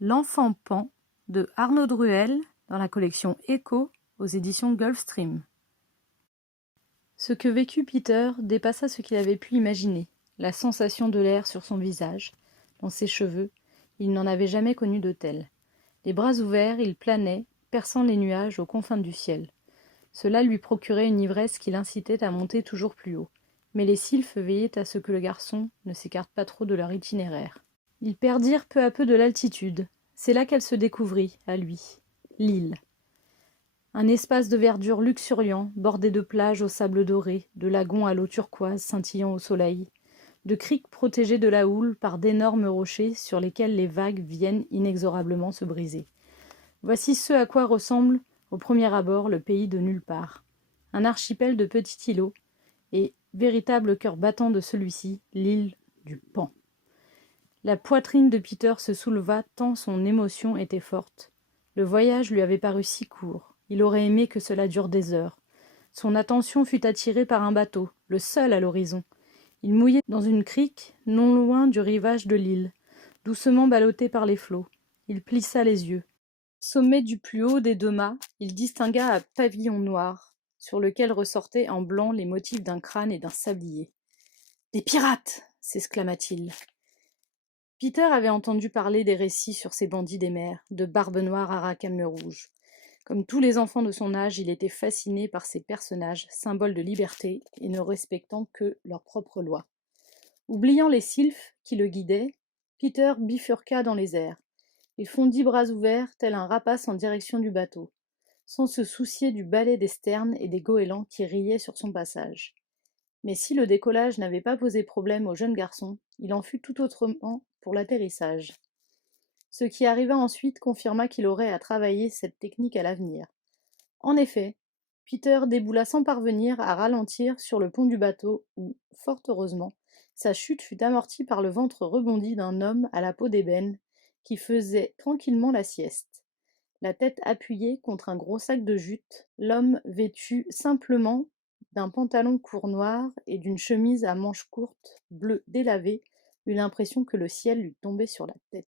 L'enfant Pan de Arnaud Druel dans la collection Echo aux éditions Gulfstream. Ce que vécut Peter dépassa ce qu'il avait pu imaginer, la sensation de l'air sur son visage, dans ses cheveux, il n'en avait jamais connu de tel. Les bras ouverts, il planait, perçant les nuages aux confins du ciel. Cela lui procurait une ivresse qui l'incitait à monter toujours plus haut. Mais les sylphes veillaient à ce que le garçon ne s'écarte pas trop de leur itinéraire. Ils perdirent peu à peu de l'altitude. C'est là qu'elle se découvrit, à lui. L'île. Un espace de verdure luxuriant, bordé de plages au sable doré, de lagons à l'eau turquoise scintillant au soleil, de criques protégées de la houle par d'énormes rochers sur lesquels les vagues viennent inexorablement se briser. Voici ce à quoi ressemble, au premier abord, le pays de nulle part. Un archipel de petits îlots, et, véritable cœur battant de celui-ci, l'île du Pan. La poitrine de Peter se souleva tant son émotion était forte. Le voyage lui avait paru si court. Il aurait aimé que cela dure des heures. Son attention fut attirée par un bateau, le seul à l'horizon. Il mouillait dans une crique, non loin du rivage de l'île, doucement ballotté par les flots. Il plissa les yeux. Au sommet du plus haut des 2 mâts, il distingua un pavillon noir, sur lequel ressortaient en blanc les motifs d'un crâne et d'un sablier. « Des pirates !» s'exclama-t-il. Peter avait entendu parler des récits sur ces bandits des mers, de Barbe Noire à Rackham le Rouge. Comme tous les enfants de son âge, il était fasciné par ces personnages, symboles de liberté et ne respectant que leurs propres lois. Oubliant les sylphes qui le guidaient, Peter bifurqua dans les airs. Il fondit bras ouverts, tel un rapace en direction du bateau, sans se soucier du balai des sternes et des goélands qui riaient sur son passage. Mais si le décollage n'avait pas posé problème au jeune garçon, il en fut tout autrement pour l'atterrissage. Ce qui arriva ensuite confirma qu'il aurait à travailler cette technique à l'avenir. En effet, Peter déboula sans parvenir à ralentir sur le pont du bateau où, fort heureusement, sa chute fut amortie par le ventre rebondi d'un homme à la peau d'ébène qui faisait tranquillement la sieste. La tête appuyée contre un gros sac de jute, l'homme vêtu simplement d'un pantalon court noir et d'une chemise à manches courtes bleu délavé eut l'impression que le ciel lui tombait sur la tête.